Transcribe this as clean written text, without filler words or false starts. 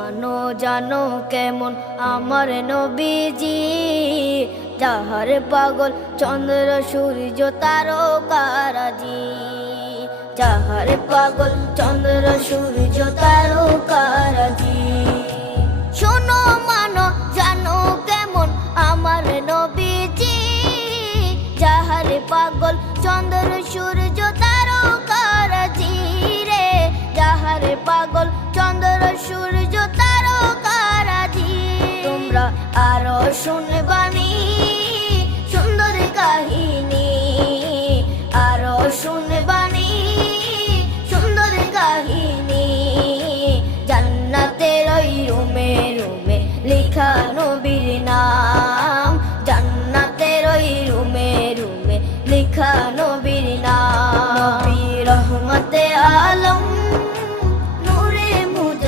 মানো জানো কেমন আমার নবীজি, যাহার পাগল চন্দ্র সূর্য তারকারাজি, যাহার পাগল চন্দ্র সূর্য তারকারাজি। শোনো মানো জানো কেমন আমার নবীজি, যাহার পাগল চন্দ্র সূর্য তারকারাজি রে, যাহার পাগল চন্দ্র সূর্য তারকারাজি। তোমরা আরো শুনবানি